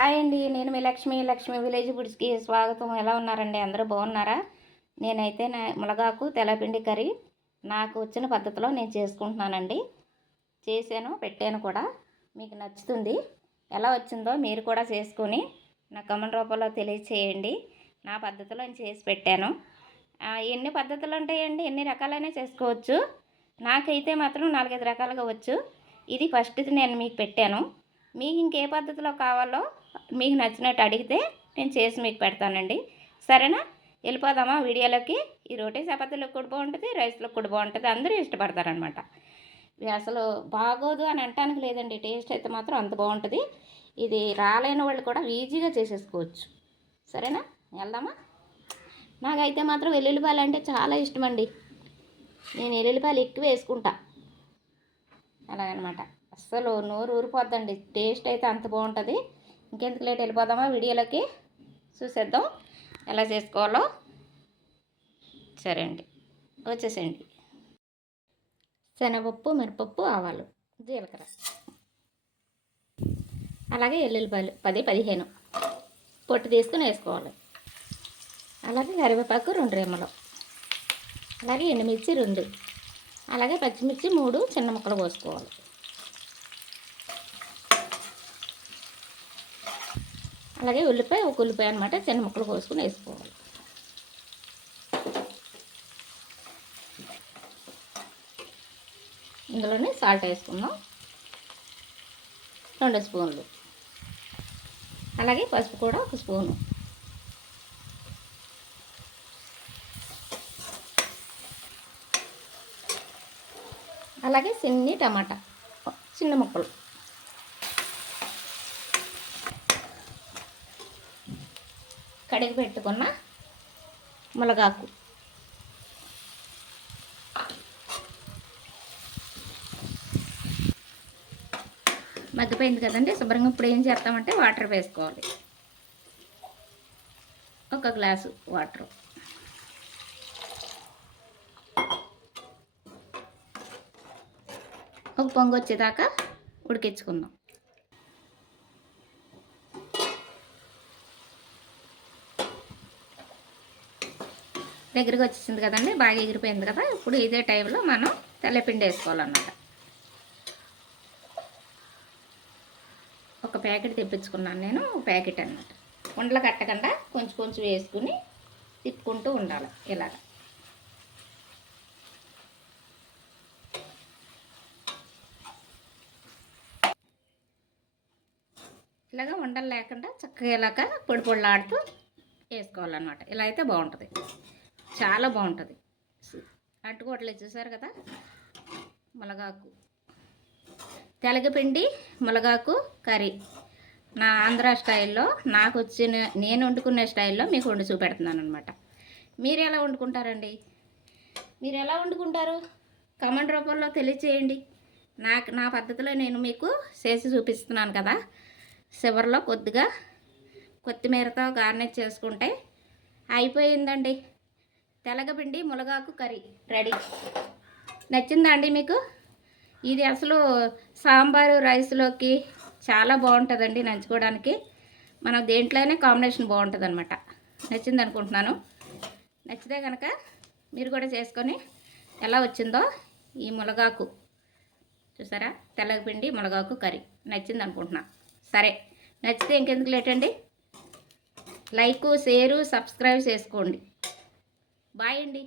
Hi అండి నేను మీ లక్ష్మి లక్ష్మి విలేజ్ ఫుడ్స్కి స్వాగతం. ఎలా ఉన్నారండి? అందరూ బాగున్నారా? నేనైతే నా మునగాకు తెల్లపిండి కర్రీ నాకు వచ్చిన పద్ధతిలో నేను చేసుకుంటున్నానండి. చేశాను పెట్టాను కూడా. మీకు నచ్చుతుంది. ఎలా వచ్చిందో మీరు కూడా చేసుకొని నా కమెంట్ రూపంలో తెలియచేయండి. నా పద్ధతిలో నేను చేసి పెట్టాను. ఎన్ని పద్ధతులు ఉంటాయండి? ఎన్ని రకాలైనా చేసుకోవచ్చు. నాకైతే మాత్రం నాలుగైదు రకాలుగా వచ్చు. ఇది ఫస్ట్ది నేను మీకు పెట్టాను. మీకు ఇంకే పద్ధతిలో కావాలో మీకు నచ్చినట్టు అడిగితే నేను చేసి మీకు పెడతానండి. సరేనా? వెళ్ళిపోదామా వీడియోలోకి? ఈ రోటీ చపాతీలకు కూడా బాగుంటుంది రైస్లో కూడా బాగుంటుంది అందరూ ఇష్టపడతారనమాట అసలు బాగోదు అని అనటానికి లేదండి టేస్ట్ అయితే మాత్రం అంత బాగుంటుంది. ఇది రాలేని వాళ్ళు కూడా ఈజీగా చేసేసుకోవచ్చు. సరేనా? వెళ్దామా? నాకైతే మాత్రం వెల్లుల్లిపాయలు అంటే చాలా ఇష్టం అండి నేను వెల్లుల్లిపాయలు ఎక్కువ వేసుకుంటా. అలాగనమాట. అస్సలు నోరు ఊరిపోద్దండి టేస్ట్ అయితే అంత బాగుంటుంది. ఇంకెందుకు లేట్ వెళ్ళిపోదామా వీడియోలోకి? చూసేద్దాం. ఎలా చేసుకోవాలో? సరే అండి వచ్చేసేయండి. శనగపప్పు మినపప్పు ఆవాలు జీలకర్ర. అలాగే ఎల్లుల్లిపాయలు పది పదిహేను. పొట్టు తీసుకుని వేసుకోవాలి. అలాగే కరివేపాకు రెండు రెమ్మలు. అలాగే ఎండుమిర్చి రెండు. అలాగే పచ్చిమిర్చి మూడు చిన్న ముక్కలు కోసుకోవాలి. అలాగే ఉల్లిపాయ ఒక ఉల్లిపాయ అనమాట చిన్న ముక్కలు కోసుకుని వేసుకోవాలి. ఇందులోనే సాల్ట్ వేసుకుందాం. రెండు స్పూన్లు. అలాగే పసుపు కూడా ఒక స్పూను. అలాగే చిన్ని టమాటా చిన్న ముక్కలు. కడిగి పెట్టుకున్న మునగాకు మగ్గిపోయింది కదండి శుభ్రంగా ఇప్పుడు ఏం చేస్తామంటే వాటర్ వేసుకోవాలి. ఒక గ్లాసు వాటర్. ఒక పొంగు వచ్చేదాకా ఉడికించుకుందాం. దగ్గరికి వచ్చేసింది కదండి బాగా ఎగిరిపోయింది కదా. ఇప్పుడు ఇదే టైంలో మనం తెల్లపిండి వేసుకోవాలన్నమాట. ఒక ప్యాకెట్ తెప్పించుకున్నాను నేను ఒక ప్యాకెట్ అన్నమాట. ఉండలు కట్టకుండా కొంచెం కొంచెం వేసుకుని తిప్పుకుంటూ ఉండాలి ఇలాగ. ఇలాగ ఉండలు లేకుండా చక్కగా ఇలాగ పొడి పొడిలాడుతూ వేసుకోవాలన్నమాట. ఇలా అయితే బాగుంటుంది. చాలా బాగుంటుంది. అట్టుకోవట్లే చూసారు కదా? మునగాకు. తెలగపిండి మునగాకు కర్రీ. నా ఆంధ్ర స్టైల్లో నాకు వచ్చిన నేను వండుకునే స్టైల్లో మీకు వండి చూపెడుతున్నాను అనమాట మీరు ఎలా వండుకుంటారండి? మీరు ఎలా వండుకుంటారు? కమెంట్ రూపంలో తెలియచేయండి. నాకు నా పద్ధతిలో నేను మీకు చేసి చూపిస్తున్నాను కదా. చివరిలో కొద్దిగా కొత్తిమీరతో గార్నిష్ చేసుకుంటే అయిపోయిందండి. తెలగపిండి మునగాకు కర్రీ రెడీ. నచ్చిందా అండి మీకు? ఇది అసలు సాంబారు రైస్లోకి చాలా బాగుంటుందండి నంచుకోవడానికి. మనం దేంట్లోనే కాంబినేషన్ బాగుంటుంది అనమాట నచ్చింది అనుకుంటున్నాను. నచ్చితే కనుక మీరు కూడా చేసుకొని ఎలా వచ్చిందో ఈ మునగాకు. చూసారా? తెల్లగపిండి మునగాకు కర్రీ. నచ్చింది అనుకుంటున్నా. సరే. నచ్చితే ఇంకెందుకు లేట్ అండి? లైక్ షేరు సబ్స్క్రైబ్ చేసుకోండి. బాయ్ అండి.